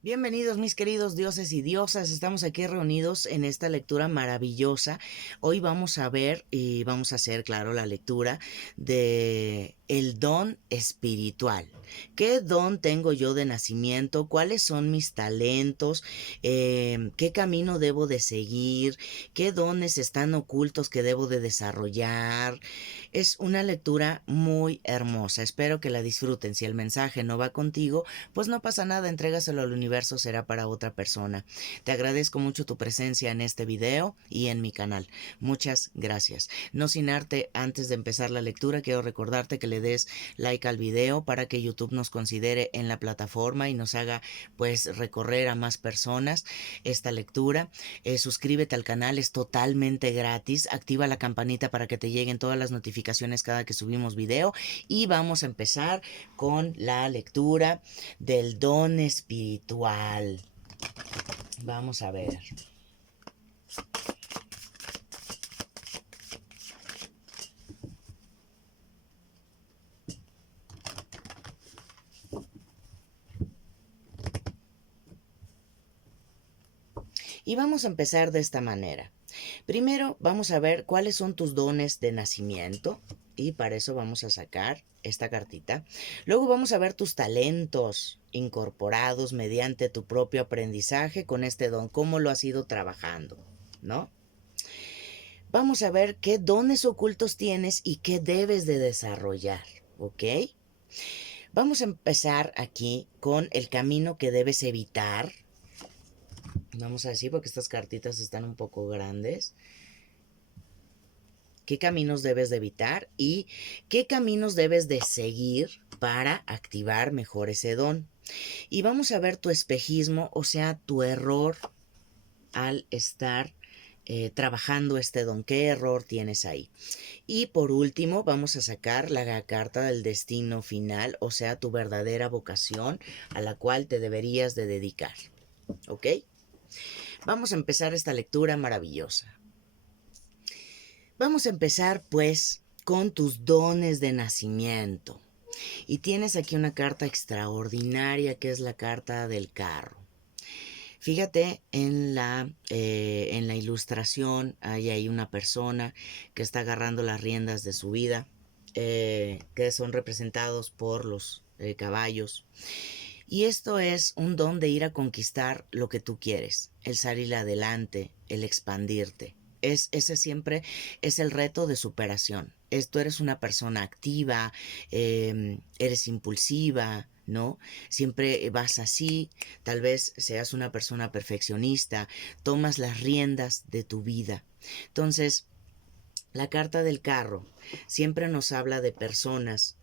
Bienvenidos mis queridos dioses y diosas, estamos aquí reunidos en esta lectura maravillosa. Hoy vamos a ver y vamos a hacer, claro, la lectura de el don espiritual. ¿Qué don tengo yo de nacimiento? ¿Cuáles son mis talentos? ¿Qué camino debo de seguir? ¿Qué dones están ocultos que debo de desarrollar? Es una lectura muy hermosa, espero que la disfruten. Si el mensaje no va contigo, pues no pasa nada, entrégaselo al universo, será para otra persona. Te agradezco mucho tu presencia en este video y en mi canal. Muchas gracias. No sin arte, antes de empezar la lectura, quiero recordarte que le des like al video para que YouTube nos considere en la plataforma y nos haga pues recorrer a más personas esta lectura. Suscríbete al canal, es totalmente gratis. Activa la campanita para que te lleguen todas las notificaciones cada que subimos video. Y vamos a empezar con la lectura del don espiritual. Vamos a ver. Y vamos a empezar de esta manera. Primero vamos a ver cuáles son tus dones de nacimiento. Y para eso vamos a sacar esta cartita. Luego vamos a ver tus talentos incorporados mediante tu propio aprendizaje con este don. Cómo lo has ido trabajando, ¿no? Vamos a ver qué dones ocultos tienes y qué debes de desarrollar, ¿ok? Vamos a empezar aquí con el camino que debes evitar. Vamos a decir, porque estas cartitas están un poco grandes. ¿Qué caminos debes de evitar y qué caminos debes de seguir para activar mejor ese don? Y vamos a ver tu espejismo, o sea, tu error al estar trabajando este don. ¿Qué error tienes ahí? Y por último vamos a sacar la carta del destino final, o sea, tu verdadera vocación a la cual te deberías de dedicar. ¿Ok? Vamos a empezar esta lectura maravillosa. Vamos a empezar pues con tus dones de nacimiento. Y tienes aquí una carta extraordinaria que es la carta del carro. Fíjate en la ilustración, hay una persona que está agarrando las riendas de su vida, que son representados por los caballos. Y esto es un don de ir a conquistar lo que tú quieres, el salir adelante, el expandirte. Ese siempre es el reto de superación. Tú eres una persona activa, eres impulsiva, ¿no? Siempre vas así, tal vez seas una persona perfeccionista, tomas las riendas de tu vida. Entonces, la carta del carro siempre nos habla de personas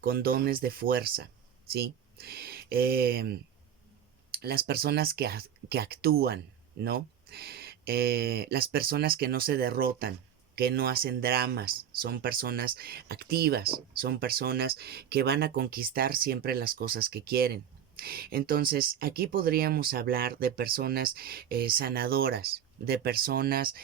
con dones de fuerza, ¿sí? Eh, las personas que actúan, ¿no? Las personas que no se derrotan, que no hacen dramas, son personas activas, son personas que van a conquistar siempre las cosas que quieren. Entonces, aquí podríamos hablar de personas sanadoras, de personas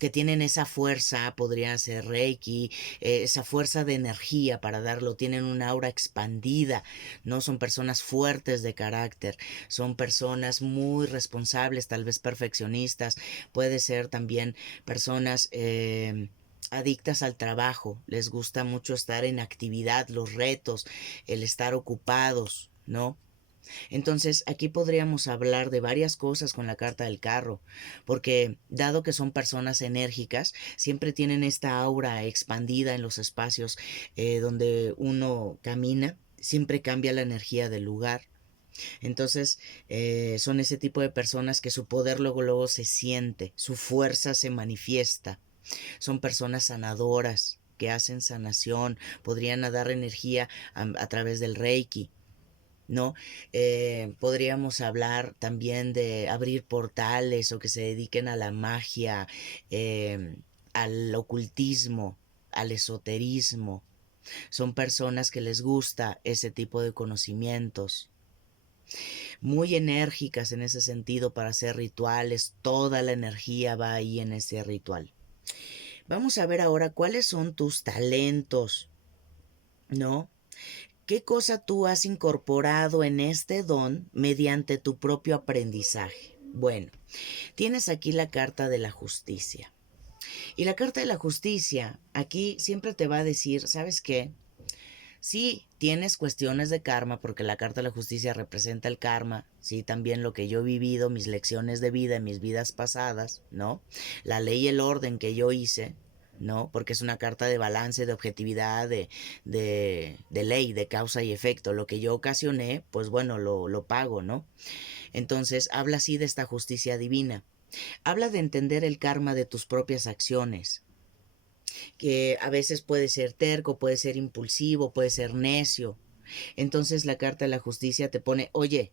que tienen esa fuerza, podría ser Reiki, esa fuerza de energía para darlo, tienen una aura expandida, no son personas fuertes de carácter, son personas muy responsables, tal vez perfeccionistas, puede ser también personas adictas al trabajo, les gusta mucho estar en actividad, los retos, el estar ocupados, ¿no? Entonces aquí podríamos hablar de varias cosas con la carta del carro, porque dado que son personas enérgicas, siempre tienen esta aura expandida en los espacios donde uno camina, siempre cambia la energía del lugar. Entonces son ese tipo de personas que su poder luego se siente, su fuerza se manifiesta. Son personas sanadoras que hacen sanación, podrían dar energía a través del Reiki, ¿no? Podríamos hablar también de abrir portales o que se dediquen a la magia, al ocultismo, al esoterismo. Son personas que les gusta ese tipo de conocimientos. Muy enérgicas en ese sentido para hacer rituales. Toda la energía va ahí en ese ritual. Vamos a ver ahora cuáles son tus talentos, ¿no? ¿Qué cosa tú has incorporado en este don mediante tu propio aprendizaje? Bueno, tienes aquí la carta de la justicia. Y la carta de la justicia aquí siempre te va a decir, ¿sabes qué? Sí, tienes cuestiones de karma, porque la carta de la justicia representa el karma, sí, también lo que yo he vivido, mis lecciones de vida en mis vidas pasadas, ¿no? La ley y el orden que yo hice, ¿no? Porque es una carta de balance, de objetividad, de ley, de causa y efecto. Lo que yo ocasioné, pues bueno, lo pago, ¿no? Entonces, habla así de esta justicia divina. Habla de entender el karma de tus propias acciones, que a veces puede ser terco, puede ser impulsivo, puede ser necio. Entonces la carta de la justicia te pone, oye,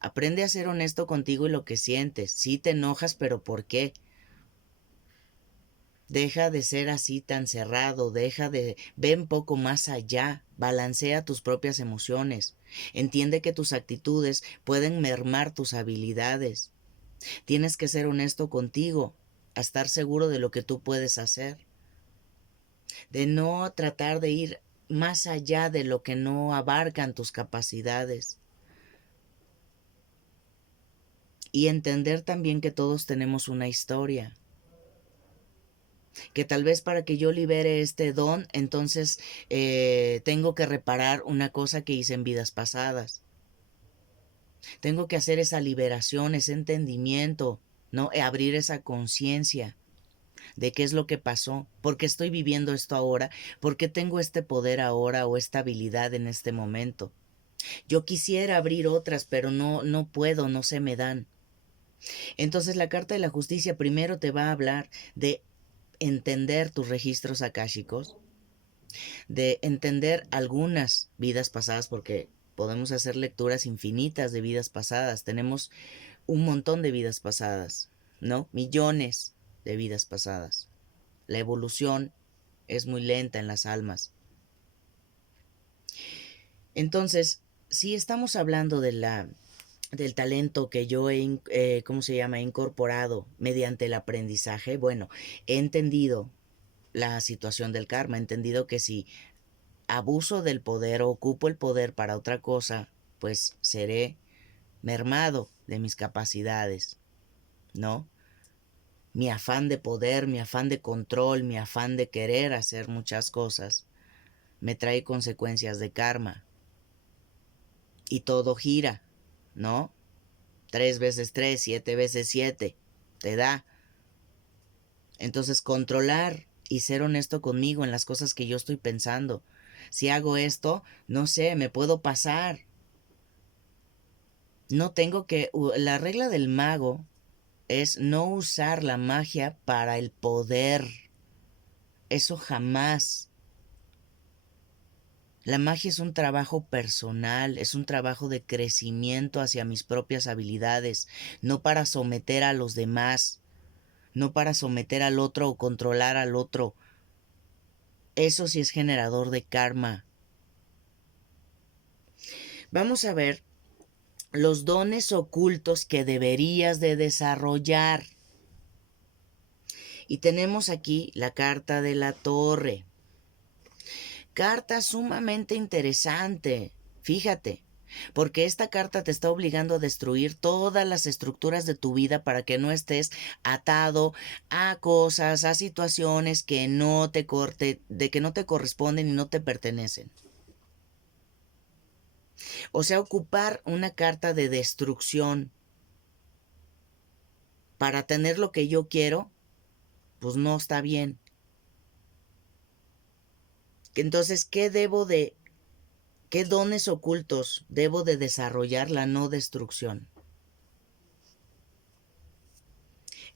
aprende a ser honesto contigo y lo que sientes. Sí te enojas, pero ¿por qué? Deja de ser así tan cerrado, ve un poco más allá, balancea tus propias emociones, entiende que tus actitudes pueden mermar tus habilidades. Tienes que ser honesto contigo, a estar seguro de lo que tú puedes hacer, de no tratar de ir más allá de lo que no abarcan tus capacidades. Y entender también que todos tenemos una historia. Que tal vez para que yo libere este don, entonces tengo que reparar una cosa que hice en vidas pasadas. Tengo que hacer esa liberación, ese entendimiento, ¿no? Abrir esa conciencia de qué es lo que pasó, por qué estoy viviendo esto ahora, por qué tengo este poder ahora o esta habilidad en este momento. Yo quisiera abrir otras, pero no puedo, no se me dan. Entonces la carta de la justicia primero te va a hablar de entender tus registros akáshicos, de entender algunas vidas pasadas, porque podemos hacer lecturas infinitas de vidas pasadas. Tenemos un montón de vidas pasadas, ¿no? Millones de vidas pasadas. La evolución es muy lenta en las almas. Entonces, si estamos hablando del talento que yo ¿cómo se llama? He incorporado mediante el aprendizaje, bueno, he entendido la situación del karma, he entendido que si abuso del poder o ocupo el poder para otra cosa, pues seré mermado de mis capacidades, ¿no? Mi afán de poder, mi afán de control, mi afán de querer hacer muchas cosas, me trae consecuencias de karma. Y todo gira, ¿no? 3 veces 3, 7 veces 7, te da. Entonces controlar y ser honesto conmigo en las cosas que yo estoy pensando. Si hago esto, no sé, me puedo pasar. No tengo que... La regla del mago es no usar la magia para el poder. Eso jamás. La magia es un trabajo personal, es un trabajo de crecimiento hacia mis propias habilidades, no para someter a los demás, no para someter al otro o controlar al otro. Eso sí es generador de karma. Vamos a ver los dones ocultos que deberías de desarrollar. Y tenemos aquí la carta de la torre. Carta sumamente interesante. Fíjate, porque esta carta te está obligando a destruir todas las estructuras de tu vida para que no estés atado a cosas, a situaciones que no te de que no te corresponden y no te pertenecen. O sea, ocupar una carta de destrucción para tener lo que yo quiero, pues no está bien. Entonces, qué dones ocultos debo de desarrollar? La no destrucción.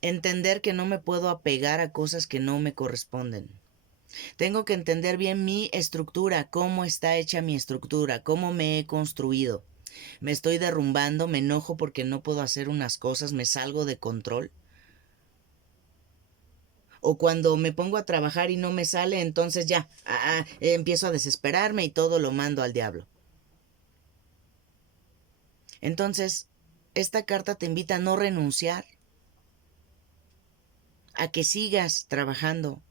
Entender que no me puedo apegar a cosas que no me corresponden. Tengo que entender bien mi estructura, cómo está hecha mi estructura, cómo me he construido. Me estoy derrumbando, me enojo porque no puedo hacer unas cosas, me salgo de control. O cuando me pongo a trabajar y no me sale, entonces ya, empiezo a desesperarme y todo lo mando al diablo. Entonces, esta carta te invita a no renunciar, a que sigas trabajando,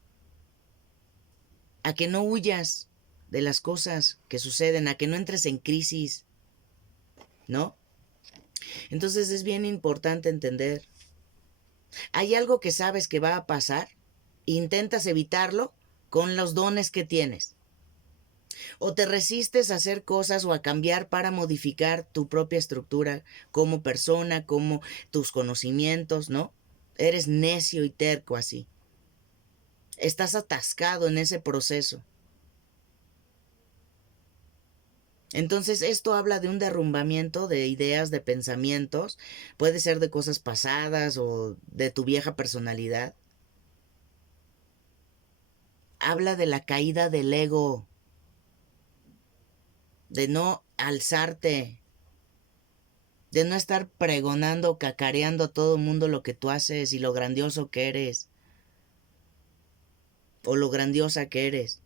a que no huyas, de las cosas que suceden, a que no entres en crisis, ¿no? Entonces es bien importante entender. Hay algo que sabes que va a pasar, intentas evitarlo con los dones que tienes. O te resistes a hacer cosas o a cambiar para modificar tu propia estructura como persona, como tus conocimientos, ¿no? Eres necio y terco así. Estás atascado en ese proceso. Entonces esto habla de un derrumbamiento de ideas, de pensamientos, puede ser de cosas pasadas o de tu vieja personalidad. Habla de la caída del ego, de no alzarte, de no estar pregonando, cacareando a todo el mundo lo que tú haces y lo grandioso que eres, o lo grandiosa que eres.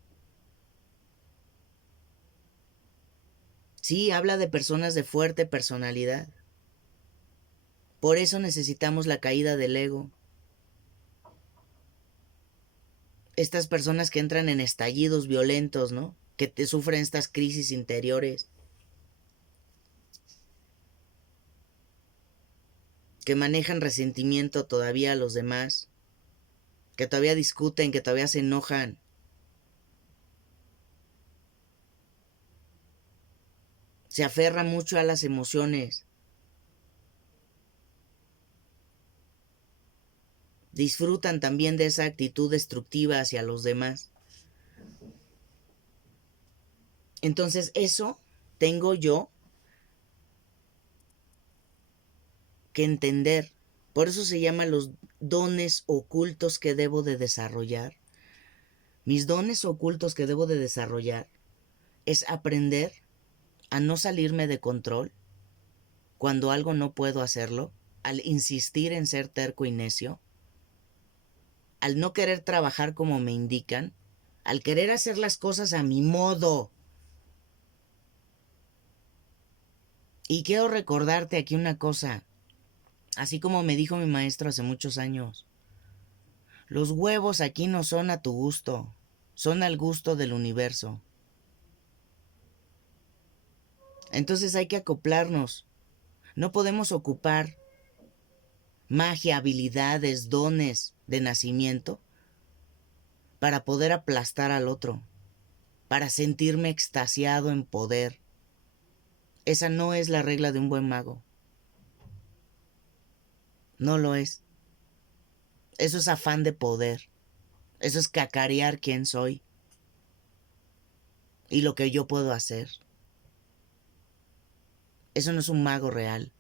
Sí, habla de personas de fuerte personalidad. Por eso necesitamos la caída del ego. Estas personas que entran en estallidos violentos, ¿no? Que te sufren estas crisis interiores. Que manejan resentimiento todavía a los demás. Que todavía discuten, que todavía se enojan. Se aferran mucho a las emociones. Disfrutan también de esa actitud destructiva hacia los demás. Entonces eso tengo yo que entender. Por eso se llama los dones ocultos que debo de desarrollar. Mis dones ocultos que debo de desarrollar es aprender a no salirme de control cuando algo no puedo hacerlo, al insistir en ser terco y necio, al no querer trabajar como me indican, al querer hacer las cosas a mi modo. Y quiero recordarte aquí una cosa, así como me dijo mi maestro hace muchos años. Los huevos aquí no son a tu gusto, son al gusto del universo. Entonces hay que acoplarnos. No podemos ocupar magia, habilidades, dones de nacimiento para poder aplastar al otro, para sentirme extasiado en poder. Esa no es la regla de un buen mago. No lo es. Eso es afán de poder. Eso es cacarear quién soy y lo que yo puedo hacer. Eso no es un mago real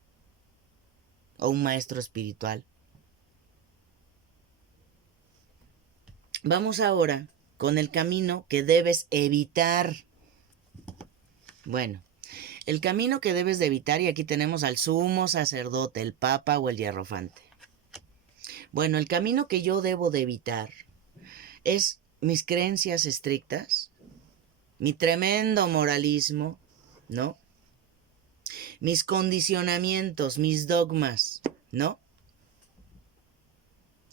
o un maestro espiritual. Vamos ahora con el camino que debes evitar. Bueno, el camino que debes de evitar, y aquí tenemos al sumo sacerdote, el papa o el hierrofante. Bueno, el camino que yo debo de evitar es mis creencias estrictas, mi tremendo moralismo, ¿no? Mis condicionamientos, mis dogmas, ¿no?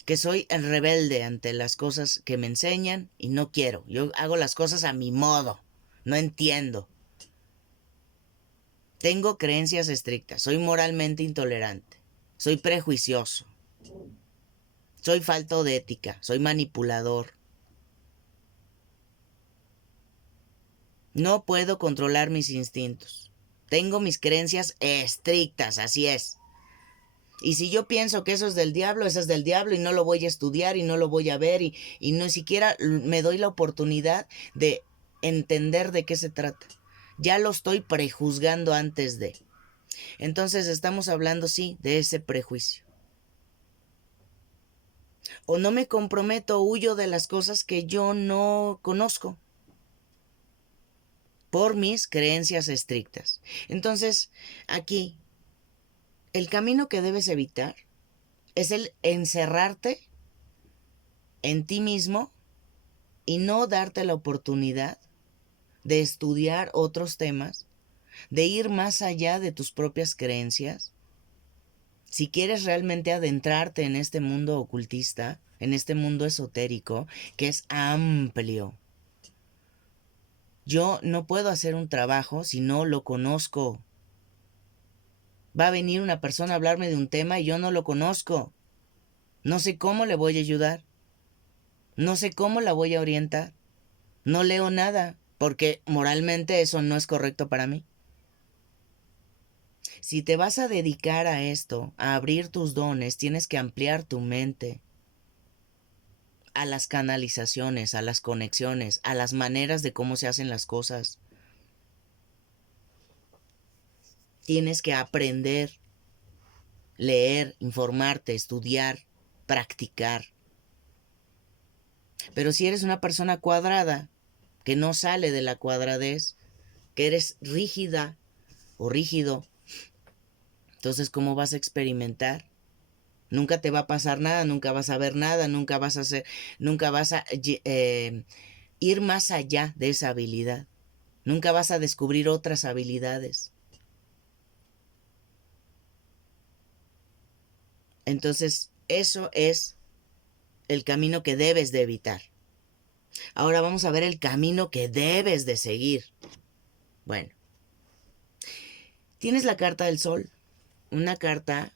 Que soy el rebelde ante las cosas que me enseñan y no quiero. Yo hago las cosas a mi modo, no entiendo. Tengo creencias estrictas, soy moralmente intolerante, soy prejuicioso, soy falto de ética, soy manipulador. No puedo controlar mis instintos. Tengo mis creencias estrictas, así es. Y si yo pienso que eso es del diablo y no lo voy a estudiar y no lo voy a ver y no siquiera me doy la oportunidad de entender de qué se trata. Ya lo estoy prejuzgando antes de. Entonces estamos hablando, sí, de ese prejuicio. O no me comprometo, huyo de las cosas que yo no conozco por mis creencias estrictas. Entonces, aquí, el camino que debes evitar es el encerrarte en ti mismo y no darte la oportunidad de estudiar otros temas, de ir más allá de tus propias creencias. Si quieres realmente adentrarte en este mundo ocultista, en este mundo esotérico, que es amplio, Yo no puedo hacer un trabajo si no lo conozco. Va a venir una persona a hablarme de un tema y yo no lo conozco. No sé cómo le voy a ayudar. No sé cómo la voy a orientar. No leo nada, porque moralmente eso no es correcto para mí. Si te vas a dedicar a esto, a abrir tus dones, tienes que ampliar tu mente a las canalizaciones, a las conexiones, a las maneras de cómo se hacen las cosas. Tienes que aprender, leer, informarte, estudiar, practicar. Pero si eres una persona cuadrada, que no sale de la cuadradez, que eres rígida o rígido, entonces ¿cómo vas a experimentar? Nunca te va a pasar nada, nunca vas a ver nada, nunca vas a hacer, nunca vas a ir más allá de esa habilidad. Nunca vas a descubrir otras habilidades. Entonces, eso es el camino que debes de evitar. Ahora vamos a ver el camino que debes de seguir. Bueno, tienes la carta del sol, una carta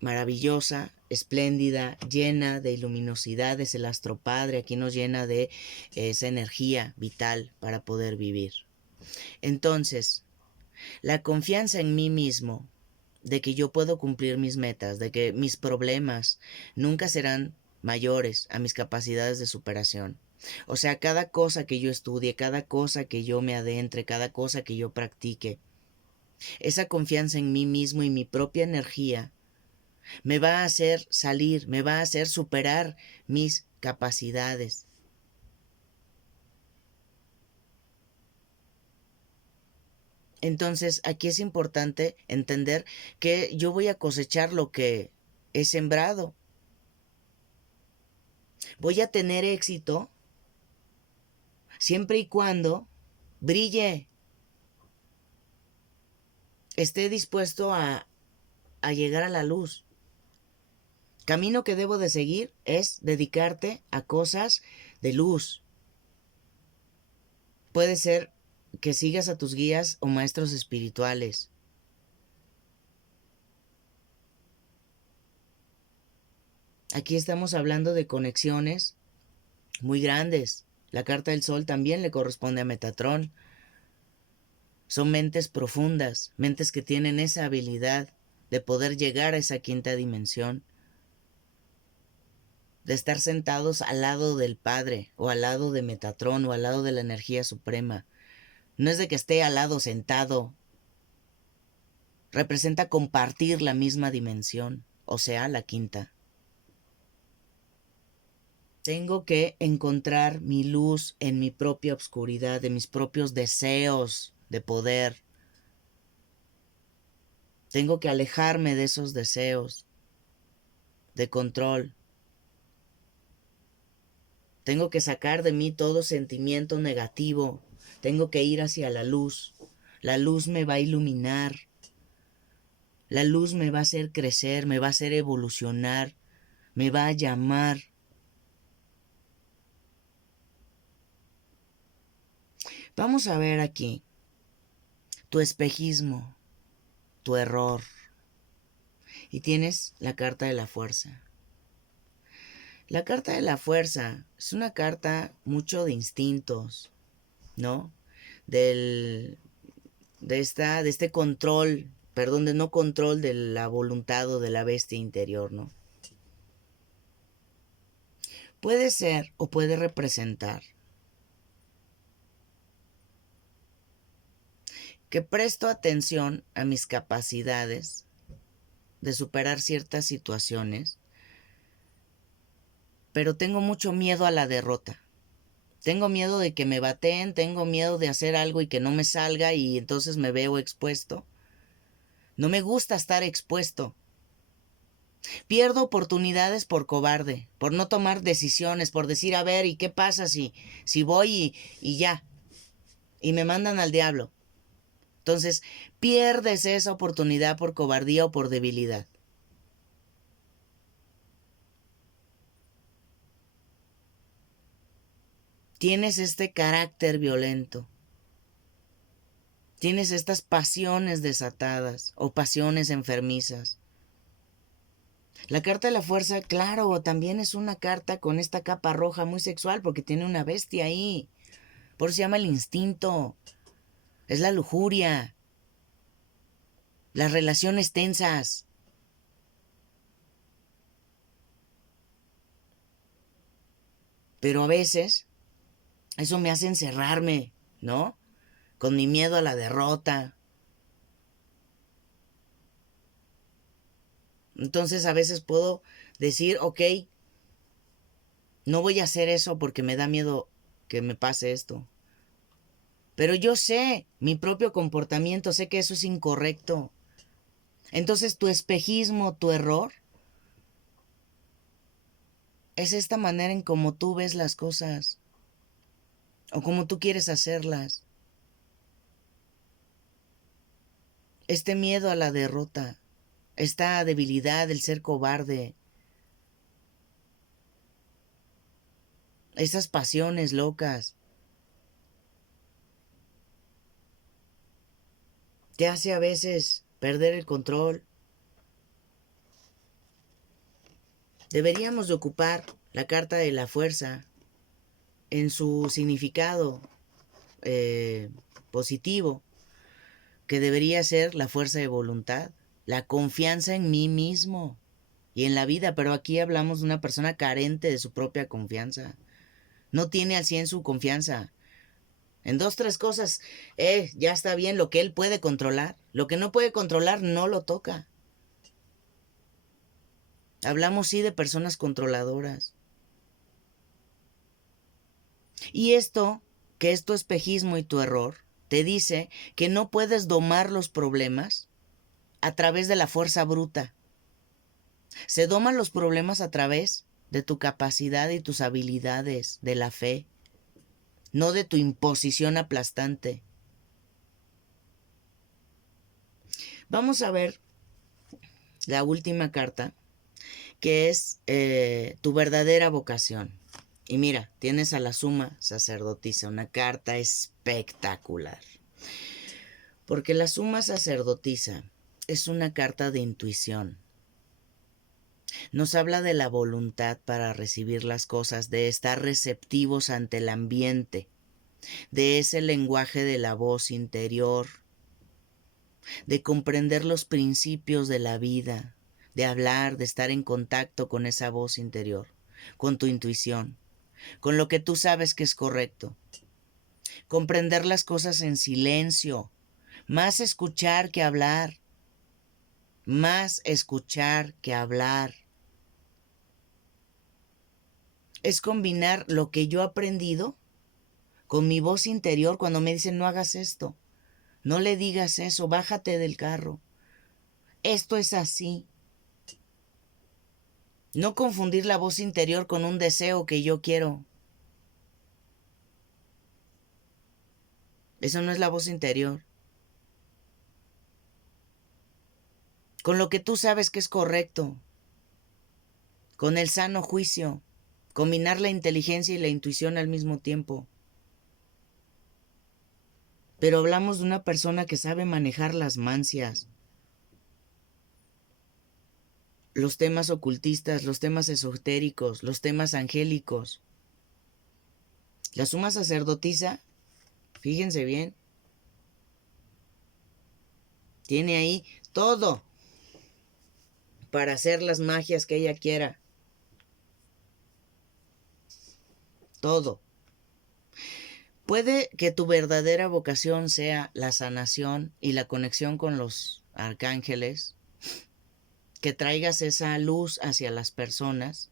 maravillosa, espléndida, llena de luminosidad, es el astro padre, aquí nos llena de esa energía vital para poder vivir. Entonces, la confianza en mí mismo, de que yo puedo cumplir mis metas, de que mis problemas nunca serán mayores a mis capacidades de superación. O sea, cada cosa que yo estudie, cada cosa que yo me adentre, cada cosa que yo practique, esa confianza en mí mismo y mi propia energía me va a hacer salir, me va a hacer superar mis capacidades. Entonces, aquí es importante entender que yo voy a cosechar lo que he sembrado. Voy a tener éxito siempre y cuando brille, esté dispuesto a llegar a la luz. Camino que debo de seguir es dedicarte a cosas de luz. Puede ser que sigas a tus guías o maestros espirituales. Aquí estamos hablando de conexiones muy grandes. La carta del sol también le corresponde a Metatrón. Son mentes profundas, mentes que tienen esa habilidad de poder llegar a esa quinta dimensión, de estar sentados al lado del Padre, o al lado de Metatrón, o al lado de la energía suprema. No es de que esté al lado sentado. Representa compartir la misma dimensión, o sea, la quinta. Tengo que encontrar mi luz en mi propia oscuridad, de mis propios deseos de poder. Tengo que alejarme de esos deseos de control. Tengo que sacar de mí todo sentimiento negativo. Tengo que ir hacia la luz. La luz me va a iluminar. La luz me va a hacer crecer, me va a hacer evolucionar, me va a llamar. Vamos a ver aquí tu espejismo, tu error. Y tienes la carta de la fuerza. La carta de la fuerza es una carta mucho de instintos, ¿no? Del, de este control, perdón, de no control de la voluntad o de la bestia interior, ¿no? Puede ser o puede representar que presto atención a mis capacidades de superar ciertas situaciones, pero tengo mucho miedo a la derrota. Tengo miedo de que me bateen, tengo miedo de hacer algo y que no me salga y entonces me veo expuesto. No me gusta estar expuesto. Pierdo oportunidades por cobarde, por no tomar decisiones, por decir, a ver, ¿y qué pasa si voy y ya? Y me mandan al diablo. Entonces, pierdes esa oportunidad por cobardía o por debilidad. Tienes este carácter violento. Tienes estas pasiones desatadas o pasiones enfermizas. La carta de la fuerza, claro, también es una carta con esta capa roja muy sexual porque tiene una bestia ahí. Por eso se llama el instinto. Es la lujuria. Las relaciones tensas. Pero a veces eso me hace encerrarme, ¿no? Con mi miedo a la derrota. Entonces a veces puedo decir, ok, no voy a hacer eso porque me da miedo que me pase esto. Pero yo sé mi propio comportamiento, sé que eso es incorrecto. Entonces tu espejismo, tu error, es esta manera en cómo tú ves las cosas o como tú quieres hacerlas. Este miedo a la derrota, esta debilidad, el ser cobarde, esas pasiones locas, te hace a veces perder el control. Deberíamos de ocupar la carta de la fuerza en su significado positivo, que debería ser la fuerza de voluntad, la confianza en mí mismo y en la vida, pero aquí hablamos de una persona carente de su propia confianza. No tiene al 100 su confianza. En dos, tres cosas, ya está bien lo que él puede controlar. Lo que no puede controlar no lo toca. Hablamos sí de personas controladoras. Y esto, que es tu espejismo y tu error, te dice que no puedes domar los problemas a través de la fuerza bruta. Se doman los problemas a través de tu capacidad y tus habilidades, de la fe, no de tu imposición aplastante. Vamos a ver la última carta, que es tu verdadera vocación. Y mira, tienes a la suma sacerdotisa, una carta espectacular. Porque la suma sacerdotisa es una carta de intuición. Nos habla de la voluntad para recibir las cosas, de estar receptivos ante el ambiente, de ese lenguaje de la voz interior, de comprender los principios de la vida, de hablar, de estar en contacto con esa voz interior, con tu intuición, con lo que tú sabes que es correcto. Comprender las cosas en silencio, más escuchar que hablar, más escuchar que hablar. Es combinar lo que yo he aprendido con mi voz interior cuando me dicen no hagas esto, no le digas eso, bájate del carro. Esto es así. No confundir la voz interior con un deseo que yo quiero. Eso no es la voz interior. Con lo que tú sabes que es correcto. Con el sano juicio. Combinar la inteligencia y la intuición al mismo tiempo. Pero hablamos de una persona que sabe manejar las mancias, los temas ocultistas, los temas esotéricos, los temas angélicos. La suma sacerdotisa, fíjense bien, tiene ahí todo para hacer las magias que ella quiera. Todo. Puede que tu verdadera vocación sea la sanación y la conexión con los arcángeles, que traigas esa luz hacia las personas,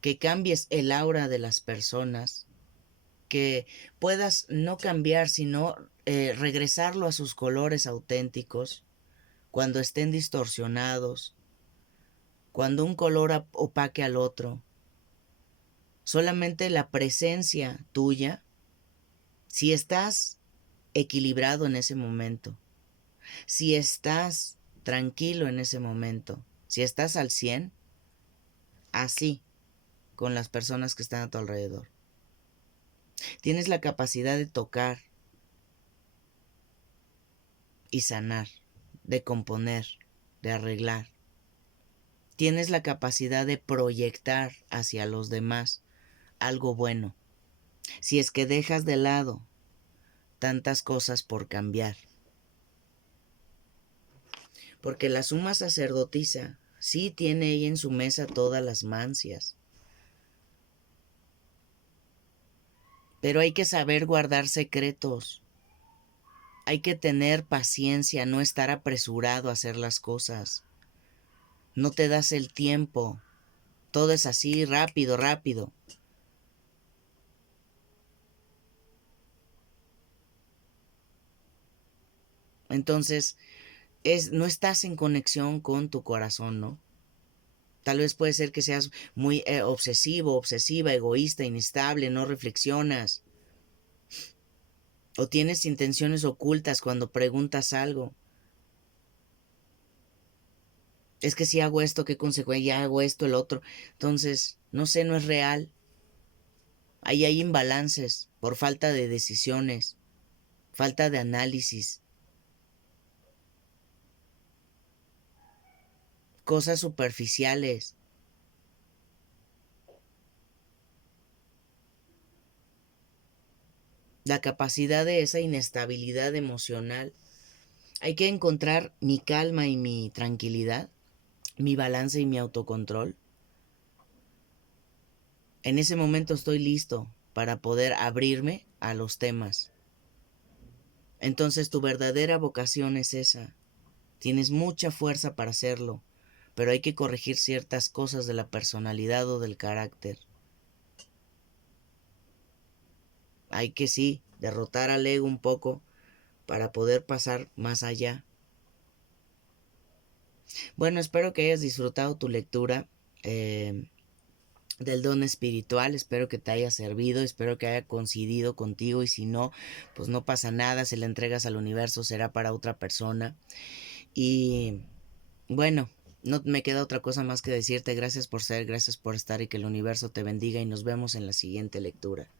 que cambies el aura de las personas, que puedas no cambiar, sino regresarlo a sus colores auténticos cuando estén distorsionados, cuando un color opaque al otro. Solamente la presencia tuya, si estás equilibrado en ese momento, si estás tranquilo en ese momento, si estás al 100, así con las personas que están a tu alrededor. Tienes la capacidad de tocar, y sanar, de componer, de arreglar. Tienes la capacidad de proyectar hacia los demás algo bueno, si es que dejas de lado tantas cosas por cambiar. Porque la suma sacerdotisa sí tiene ella en su mesa todas las mancias. Pero hay que saber guardar secretos. Hay que tener paciencia, no estar apresurado a hacer las cosas. No te das el tiempo. Todo es así, rápido, rápido. Entonces, no estás en conexión con tu corazón, ¿no? Tal vez puede ser que seas muy obsesivo, obsesiva, egoísta, inestable, no reflexionas. O tienes intenciones ocultas cuando preguntas algo. Es que si hago esto, ¿qué consecuencia? Hago esto, el otro. Entonces, no sé, no es real. Ahí hay imbalances por falta de decisiones, falta de análisis, cosas superficiales. La capacidad de esa inestabilidad emocional. Hay que encontrar mi calma y mi tranquilidad, mi balance y mi autocontrol. En ese momento estoy listo para poder abrirme a los temas. Entonces tu verdadera vocación es esa. Tienes mucha fuerza para hacerlo, pero hay que corregir ciertas cosas de la personalidad o del carácter. Hay que sí, derrotar al ego un poco para poder pasar más allá. Bueno, espero que hayas disfrutado tu lectura del don espiritual. Espero que te haya servido, espero que haya coincidido contigo y si no, pues no pasa nada, si la entregas al universo será para otra persona. Y bueno, no me queda otra cosa más que decirte gracias por ser, gracias por estar y que el universo te bendiga y nos vemos en la siguiente lectura.